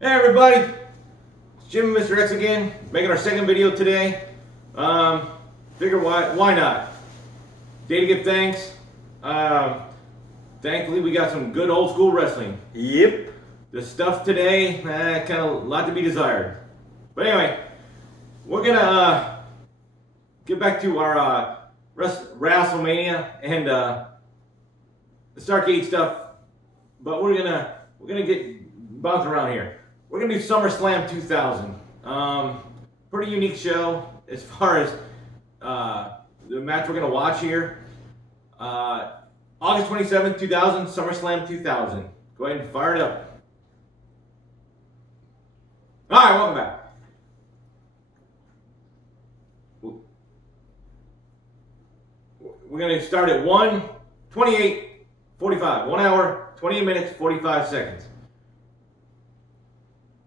Hey everybody, it's Jim and Mr. X again, making our second video today. Figure why not? Day to give thanks. Um, Thankfully we got some good old school wrestling. Yep. The stuff today, kind of a lot to be desired. But anyway, we're gonna get back to our WrestleMania and the Starcade stuff. But we're gonna get bouncing around here. We're gonna do SummerSlam 2000. Pretty unique show as far as the match we're gonna watch here. August 27th, 2000, SummerSlam 2000. Go ahead and fire it up. All right, welcome back. We're gonna start at 1:28:45. 1 hour, 28 minutes, 45 seconds.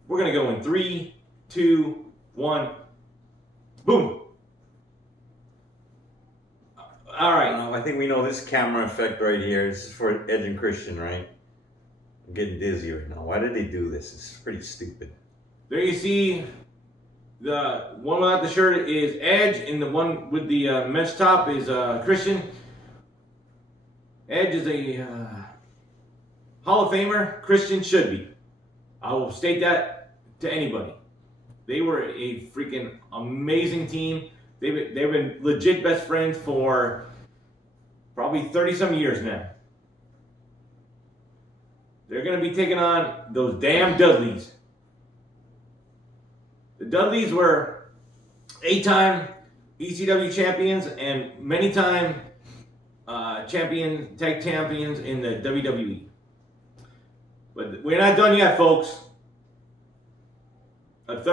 We're gonna go in 3, 2, 1, boom. All right. I think we know this camera effect right here. This is for Edge and Christian, right? I'm getting dizzy right now. Why did they do this? It's pretty stupid. There you see the one without the shirt is Edge, and the one with the mesh top is Christian. Edge is a Hall of Famer. Christian should be. I will state that to anybody. They were a freaking amazing team. They've been legit best friends for probably 30 some years now. They're going to be taking on those damn Dudleys. The Dudleys were 8-time ECW champions and many-time tag champions in the WWE. But we're not done yet, folks. The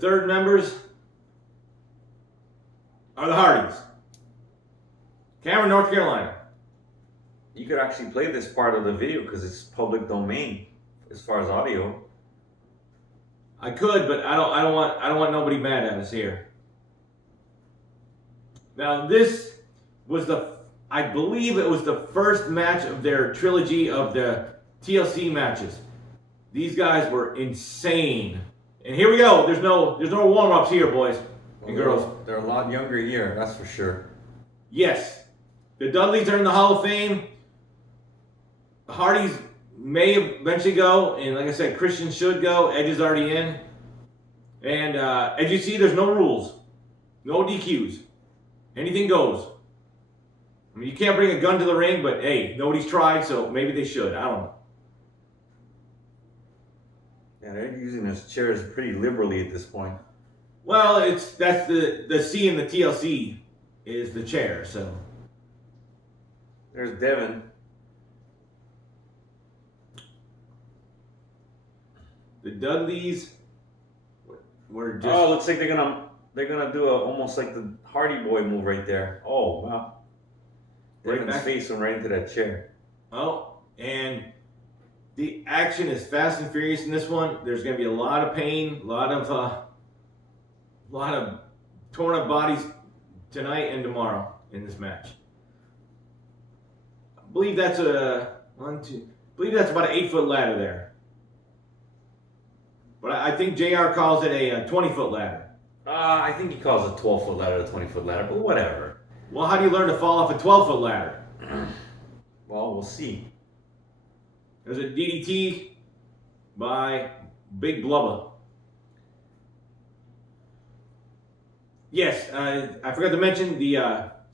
third members are the Hardys. Cameron, North Carolina. You could actually play this part of the video because it's public domain as far as audio. I could, but I don't want nobody mad at us here. Now this was I believe it was the first match of their trilogy of the TLC matches. These guys were insane. And here we go. There's no warm-ups here, boys and girls. They're a lot younger here, that's for sure. Yes. The Dudleys are in the Hall of Fame. The Hardys may eventually go, and like I said, Christian should go. Edge is already in. And as you see, there's no rules. No DQs. Anything goes. I mean, you can't bring a gun to the ring, but hey, nobody's tried, so maybe they should. I don't know. Yeah, they're using those chairs pretty liberally at this point. Well, that's the C in the TLC is the chair, so. There's Devin. The Dudleys were just. Oh, looks like they're gonna do almost like the Hardy Boy move right there. Oh wow! Right Devin's back. face went right into that chair. Oh, and the action is fast and furious in this one. There's going to be a lot of pain, a lot of torn up bodies tonight and tomorrow in this match. I believe that's about an 8-foot ladder there. But I think JR calls it a 20-foot ladder. I think he calls a 12-foot ladder a 20-foot ladder, but whatever. Well, how do you learn to fall off a 12-foot ladder? Well, we'll see. There's a DDT by Big Blubba. Yes, I forgot to mention the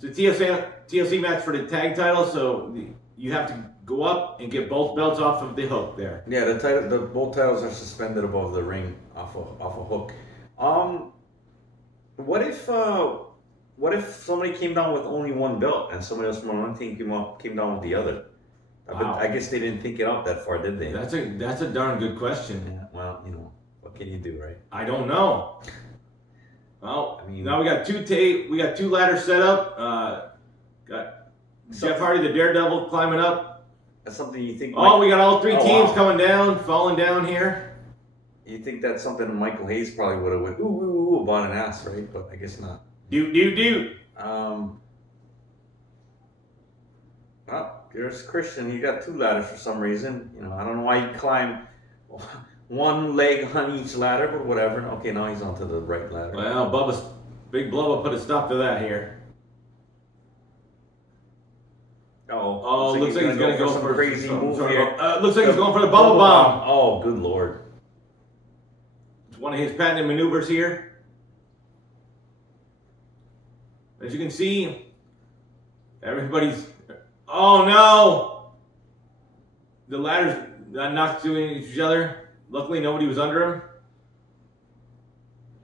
TLC match for the tag title, so you have to go up and get both belts off of the hook there. Yeah, both titles are suspended above the ring off a hook. What if somebody came down with only one belt and somebody else from one team came down with the other? Wow. I guess they didn't think it out that far, did they? That's a darn good question. Yeah, well, what can you do, right? I don't know. Well, now we got two ladders set up. Got Jeff Hardy, the Daredevil, climbing up. That's something you think. We got all three teams coming down, falling down here. You think that's something Michael Hayes probably would have went ooh about an ass, right? But I guess not. Do. Well, there's Christian. He got two ladders for some reason. I don't know why he climbed one leg on each ladder, but whatever. Okay, now he's onto the right ladder. Well, Big Bubba put a stop to that here. Oh, looks like he's gonna go some for crazy move sort here. Looks like he's going for the bubble bomb. Oh, good lord! It's one of his patented maneuvers here. As you can see, everybody's. Oh no! The ladders knocked to each other. Luckily, nobody was under him.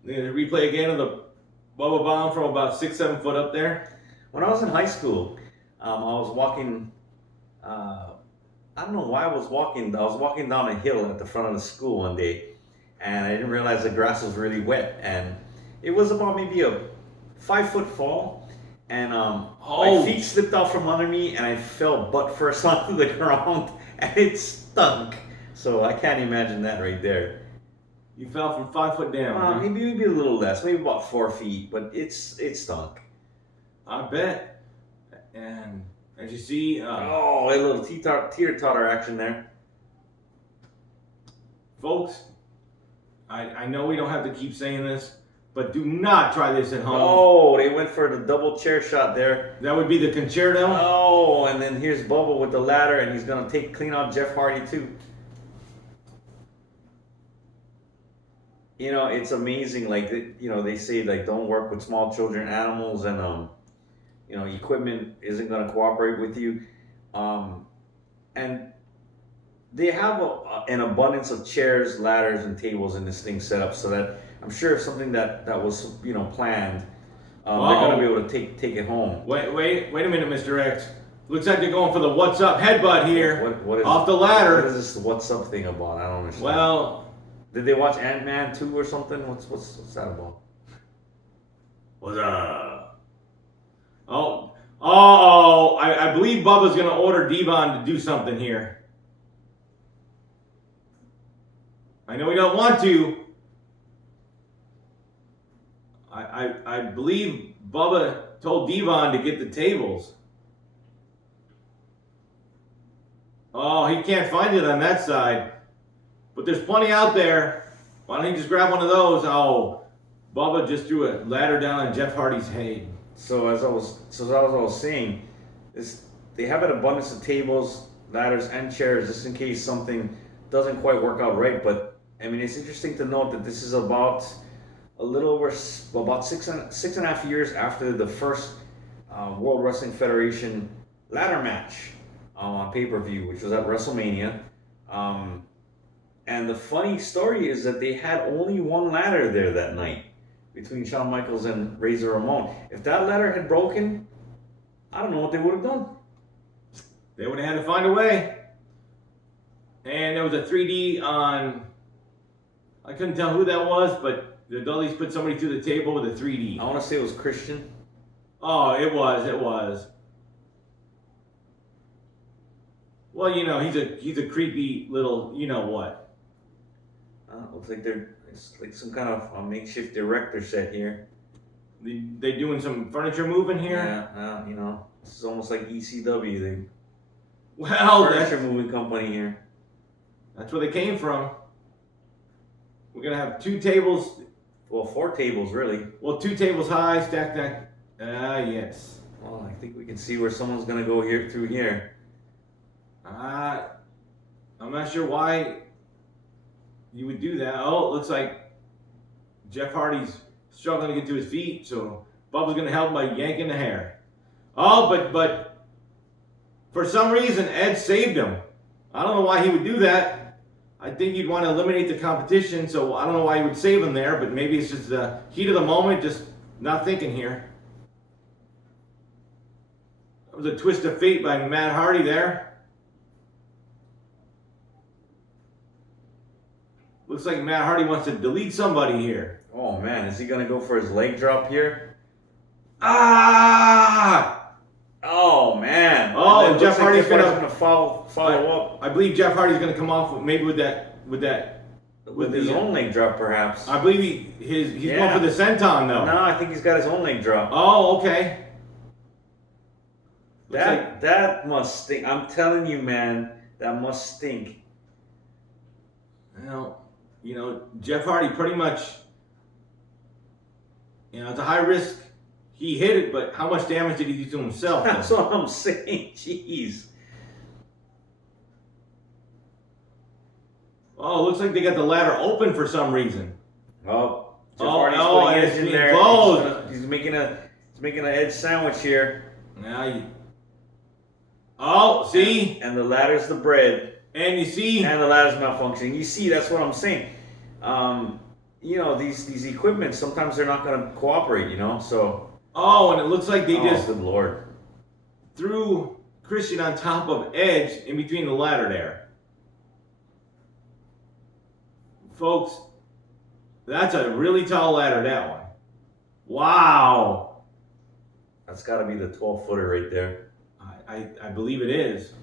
The replay again of the bubble bomb from about 6-7 foot up there. When I was in high school, I was walking. I don't know why I was walking. I was walking down a hill at the front of the school one day, and I didn't realize the grass was really wet, and it was about maybe a 5-foot fall, and my feet slipped out from under me, and I fell butt first onto the ground, and it stunk. So I can't imagine that right there. You fell from 5 foot down. Maybe a little less, maybe about 4 feet, but it stunk. I bet. And as you see, a little teeter-totter action there. Folks, I know we don't have to keep saying this, but do not try this at home. Oh, they went for the double chair shot there. That would be the concerto. Oh, and then here's Bubba with the ladder, and he's going to clean out Jeff Hardy too. You know, it's amazing. Like, they say, like, don't work with small children, animals, and equipment isn't going to cooperate with you. And they have an abundance of chairs, ladders, and tables in this thing set up, so that I'm sure if something that was planned, they're going to be able to take it home. Wait a minute, Mr. X. Looks like they're going for the what's up headbutt here. What is off the ladder? What is this what's up thing about? I don't understand. Well, did they watch Ant-Man 2 or something? What's that about? What's up? I believe Bubba's going to order Devon to do something here. I know he don't want to. I believe Bubba told Devon to get the tables. Oh, he can't find it on that side. But there's plenty out there. Why don't you just grab one of those? Oh, Bubba just threw a ladder down on Jeff Hardy's head. So as I was saying, they have an abundance of tables, ladders, and chairs just in case something doesn't quite work out right. But I mean, it's interesting to note that this is about a little over about six and a half years after the first World Wrestling Federation ladder match on pay-per-view, which was at WrestleMania. And the funny story is that they had only one ladder there that night between Shawn Michaels and Razor Ramon. If that ladder had broken, I don't know what they would have done. They would have had to find a way. And there was a 3D on, I couldn't tell who that was, but the Dudleys put somebody through the table with a 3D. I want to say it was Christian. Oh, it was. Well, he's a creepy little, what. Looks like it's like some kind of a makeshift director set here. They doing some furniture moving here? Yeah, this is almost like ECW. Furniture moving company here. That's where they came from. We're gonna have 2 tables. Well, 4 tables really. Well, 2 tables high, stacked. Yes. Well, I think we can see where someone's gonna go here through here. I'm not sure why you would do that. Oh, it looks like Jeff Hardy's struggling to get to his feet, so Bubba's going to help by yanking the hair. Oh, but for some reason, Ed saved him. I don't know why he would do that. I think you'd want to eliminate the competition, so I don't know why he would save him there, but maybe it's just the heat of the moment, just not thinking here. That was a twist of fate by Matt Hardy there. Looks like Matt Hardy wants to delete somebody here. Oh man, is he gonna go for his leg drop here? Ah! Oh man! Oh, and Jeff Hardy's gonna follow up. I believe Jeff Hardy's gonna come off with his own leg drop, perhaps. I believe he's going for the senton though. No, I think he's got his own leg drop. Oh, okay. That must stink. I'm telling you, man, that must stink. Well, Jeff Hardy pretty much, it's a high risk. He hit it, but how much damage did he do to himself? That's what I'm saying. Jeez. Oh, it looks like they got the ladder open for some reason. Oh, Jeff Hardy's putting edge in there. Closed. He's making an edge sandwich here. See? And the ladder's the bread. And you see? And the ladder's malfunctioning. You see, that's what I'm saying. These equipment, sometimes they're not going to cooperate, so... Oh, and it looks like they just good Lord. threw Christian on top of Edge in between the ladder there. Folks, that's a really tall ladder, that one. Wow. That's got to be the 12-footer right there. I believe it is.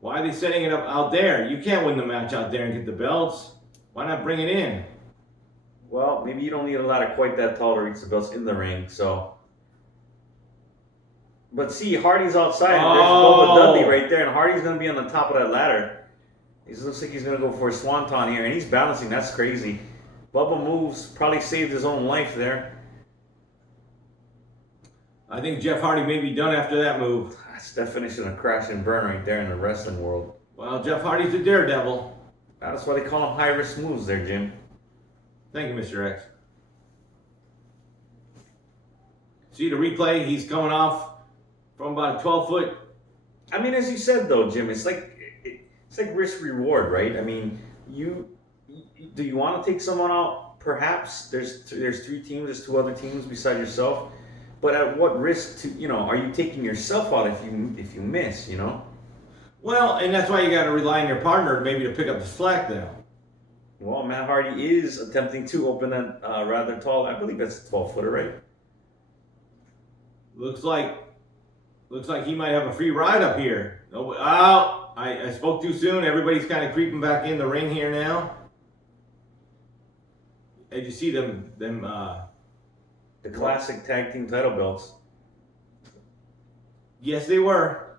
Why are they setting it up out there? You can't win the match out there and get the belts. Why not bring it in? Well, maybe you don't need a ladder quite that tall to reach the belts in the ring, so... But see, Hardy's outside, and there's Bubba Dudley right there, and Hardy's going to be on the top of that ladder. It looks like he's going to go for a swanton here, and he's balancing. That's crazy. Bubba moves, probably saved his own life there. I think Jeff Hardy may be done after that move. That's the definition of crash and burn right there in the wrestling world. Well, Jeff Hardy's a daredevil. That's why they call him high-risk moves there, Jim. Thank you, Mr. X. See the replay? He's coming off from about a 12-foot. I mean, as you said, though, Jim, it's like risk-reward, right? I mean, do you want to take someone out? Perhaps. There's 3 teams. There's 2 other teams beside yourself. But at what risk are you taking yourself out if you miss, Well, and that's why you got to rely on your partner maybe to pick up the slack there. Well, Matt Hardy is attempting to open that rather tall. I believe that's a 12-footer, right? Looks like he might have a free ride up here. I spoke too soon. Everybody's kind of creeping back in the ring here now. As you see them the classic tag team title belts. Yes, they were.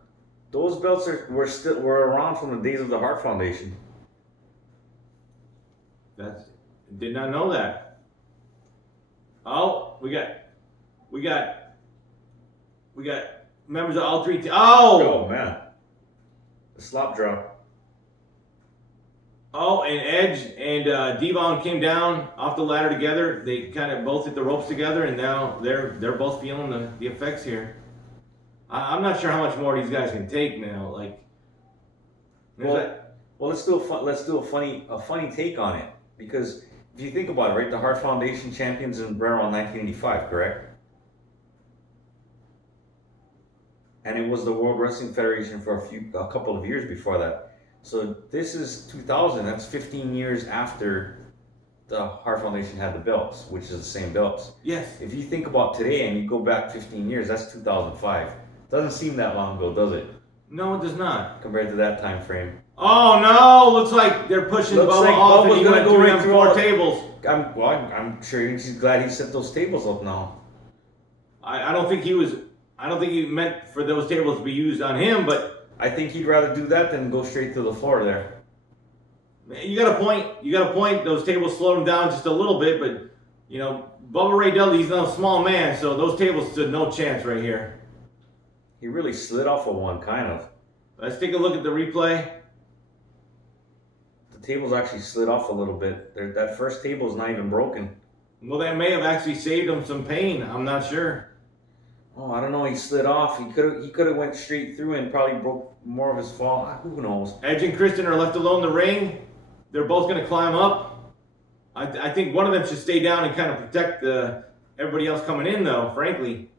Those belts were around from the days of the Hart Foundation. Did not know that. Oh, we got members of all 3 teams. Oh man, the slop drop. Oh, and Edge and Devon came down off the ladder together. They kind of both hit the ropes together, and now they're both feeling the effects here. I'm not sure how much more these guys can take now. Let's do a funny take on it, because if you think about it, right, the Hart Foundation champions in Brero in 1985, correct? And it was the World Wrestling Federation for a couple of years before that. So this is 2000. That's 15 years after the Hart Foundation had the belts, which is the same belts. Yes. If you think about today and you go back 15 years, that's 2005. Doesn't seem that long ago, does it? No, it does not. Compared to that time frame. Oh no! Looks like they're pushing Bubba off, and he went through them 4 tables. I'm sure he's glad he set those tables up now. I don't think he meant for those tables to be used on him, but I think he'd rather do that than go straight to the floor there. You got a point. Those tables slowed him down just a little bit, but Bubba Ray Dudley, he's not a small man, so those tables stood no chance right here. He really slid off of one, kind of. Let's take a look at the replay. The tables actually slid off a little bit. That first table is not even broken. Well, that may have actually saved him some pain. I'm not sure. Oh, I don't know. He slid off. He could have went straight through and probably broke more of his fall. Who knows? Edge and Christian are left alone in the ring. They're both going to climb up. I think one of them should stay down and kind of protect everybody else coming in, though, frankly.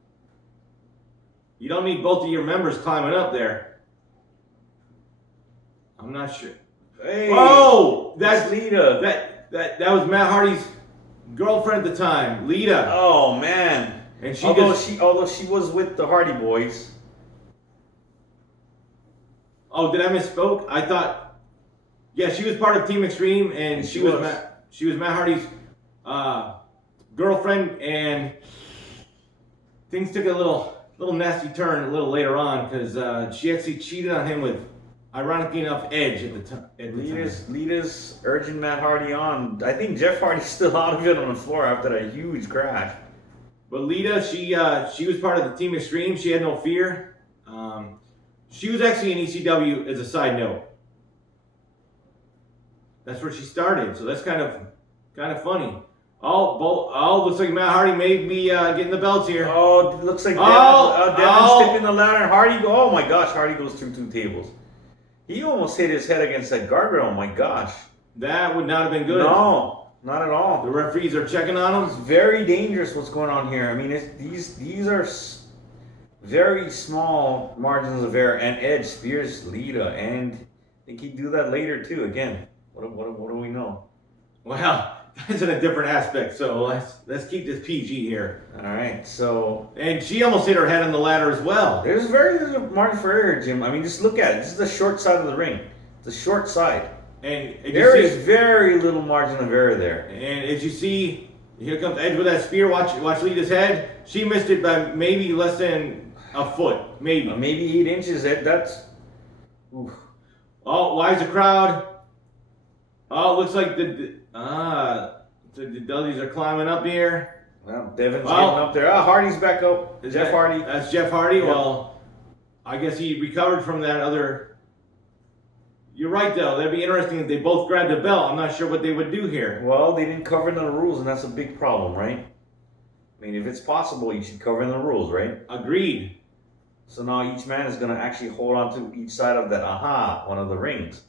You don't need both of your members climbing up there. I'm not sure. Hey, that's Lita. That was Matt Hardy's girlfriend at the time, Lita. Oh man. And although she was with the Hardy Boys. Oh, did I misspoke? I thought, yeah, she was part of Team Extreme, and she was Matt Hardy's girlfriend, and things took a little nasty turn a little later on because she actually cheated on him with ironically enough, Edge at the time. Lita's urging Matt Hardy on. I think Jeff Hardy's still out of it on the floor after that huge crash. But Lita, she was part of the Team Extreme. She had no fear. She was actually in ECW as a side note. That's where she started. So that's kind of funny. Looks like Matt Hardy may be getting the belts here. Oh, it looks like Devin's tipping the ladder. And Hardy oh my gosh, Hardy goes through 2 tables. He almost hit his head against that guardrail. Oh my gosh. That would not have been good. No, not at all. The referees are checking on him. It's very dangerous what's going on here. I mean, these are very small margins of error. And Edge spears Lita, and I think he'd do that later too. Again, what do we know? Well, that's in a different aspect. So let's keep this PG here. All right. So, and she almost hit her head on the ladder as well. There's a margin for error, Jim. I mean, just look at it. This is the short side of the ring. The short side. And there is very little margin of error there. And as you see, here comes Edge with that spear. Watch Lita's head. She missed it by maybe less than a foot, maybe. Maybe 8 inches. That's. Oof. Oh, why is the crowd? Oh, it looks like the Dudleys are climbing up here. Well, Devin's getting up there. Hardy's back up. Jeff Hardy. That's Jeff Hardy. Yep. Well, I guess he recovered from that other. You're right, though. That'd be interesting if they both grabbed the belt. I'm not sure what they would do here. Well, they didn't cover the rules, and that's a big problem, right? I mean, if it's possible, you should cover the rules, right? Agreed. So now each man is going to actually hold on to each side of that, one of the rings.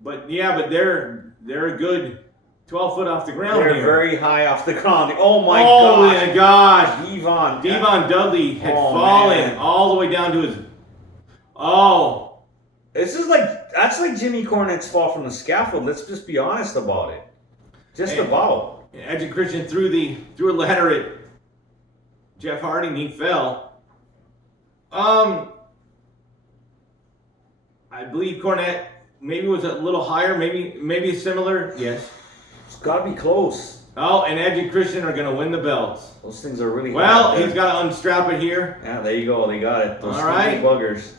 But yeah, but they're a good 12 foot off the ground. They're here. very high off the ground. Oh my gosh! Devon Dudley had fallen all the way down to his. Oh, that's like Jimmy Cornette's fall from the scaffold. Let's just be honest about it. About. Edge and Christian threw a ladder at Jeff Hardy and he fell. I believe Cornette maybe was a little higher, maybe similar. Yes. It's got to be close. Oh, and Edge and Christian are going to win the belts. Those things are really well, he's got to unstrap it here. Yeah, there you go. They got it. Those all right. buggers.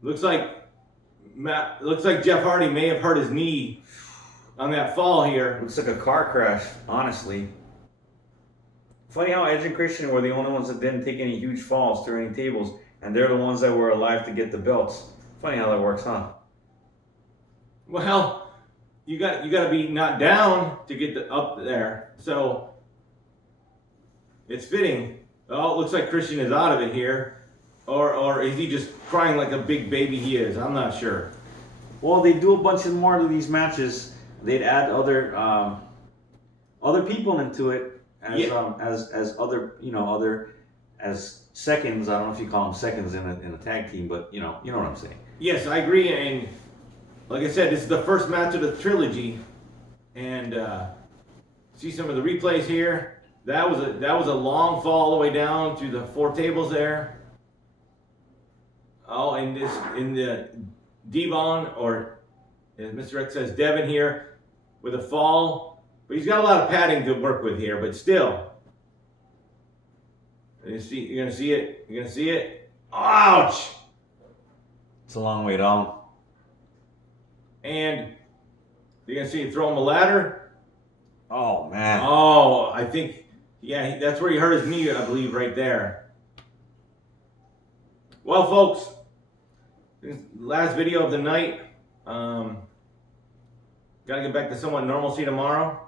Looks like Jeff Hardy may have hurt his knee on that fall here. Looks like a car crash, honestly. Funny how Edge and Christian were the only ones that didn't take any huge falls through any tables, and they're the ones that were alive to get the belts. Funny how that works, huh? Well, you got to be knocked down to get up there, so it's fitting. Oh, it looks like Christian is out of it here, or is he just crying like a big baby he is? I'm not sure. Well, they do a bunch of more of these matches. They'd add other people into it as seconds. I don't know if you call them seconds in a tag team, but you know what I'm saying. Yes, I agree. And like I said, this is the first match of the trilogy, and see some of the replays here. That was a long fall all the way down to the 4 tables there. Oh, in the Devon, or as Mr. X says, Devin here with a fall, but he's got a lot of padding to work with here. But still, you're gonna see it. You're gonna see it. Ouch! It's a long way down. And you're gonna see it throw him a ladder. Oh man. Oh, I think that's where he hurt his knee, I believe, right there. Well, folks, this is the last video of the night. Got to get back to somewhat normalcy tomorrow.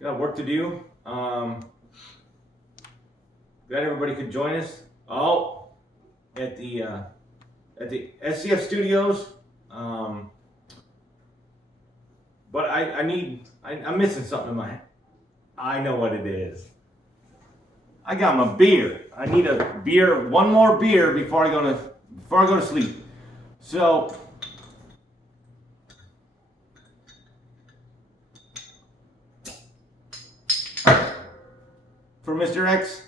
Got work to do. Glad everybody could join us. Oh, at the SCF Studios. But I'm missing something in my. I know what it is. I got my beer. I need a beer, one more beer before I go to sleep. So for Mr. X,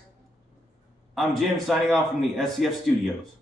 I'm Jim signing off from the SCF Studios.